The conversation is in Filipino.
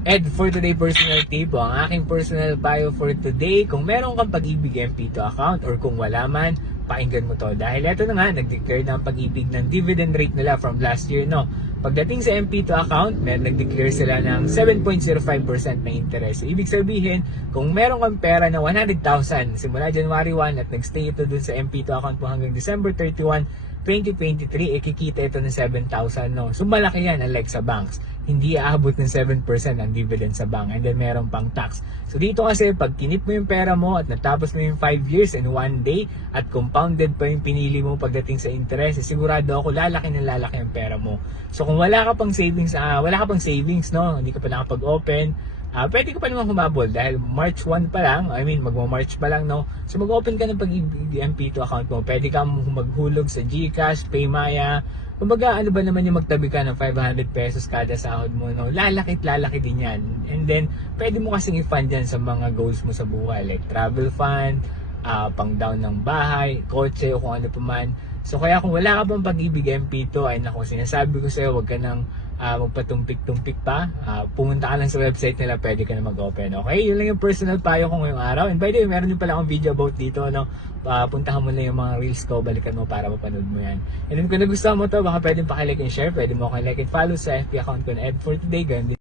Ed, for today personal tip, ang aking personal bio for today, kung meron kang Pag-ibig MP2 account or kung wala man, pakinggan mo to. Dahil eto na nga, nag-declare na ang Pag-ibig ng dividend rate nila from last year, no? Pagdating sa MP2 account, nag-declare sila ng 7.05% na interest. So, ibig sabihin, kung meron kang pera na 100,000 simula January 1 at nag-stay ito dun sa MP2 account mo hanggang December 31, 2023, kikita ito ng 7,000, no? So, malaki yan, unlike sa banks. Hindi aabot ng 7% ang dividend sa bank, and then meron pang tax. So, dito kasi, pag kinip mo yung pera mo at natapos mo yung 5 years and 1 day at compounded pa yung pinili mo pagdating sa interest, sigurado ako lalaki ng lalaki ang pera mo. So, kung wala ka pang savings, no? Hindi ka pa nakapag-open, pwede ka pa naman humabol dahil March 1 pa lang, magmo-March pa lang, no? So mag-open ka ng Pag-ibig MP2 account mo. Pwede ka maghulog sa GCash, Paymaya. Kumbaga, ano ba naman yung magtabi ka ng 500 pesos kada sahod mo, no? Lalaki din yan. And then, pwede mo kasing i-fund yan sa mga goals mo sa buhay, like travel fund, pang down ng bahay, kotse, o kung ano pa man. So kaya kung wala ka pang Pag-ibig MP2, ay naku, sinasabi ko sa'yo, huwag ka nang magpatumpik-tumpik pa. Pumunta ka lang sa website nila, pwede ka na mag-open. Okay, yun lang yung personal payo ko ngayong araw. And by the way, meron din pala akong video about dito, no? Puntahan mo lang yung mga reels ko, balikan mo para mapanood mo yan. And then kung nagustuhan mo to, baka pwedeng pakilike and share, pwede mo like and follow sa FB account ko na Ed for today. Ganun din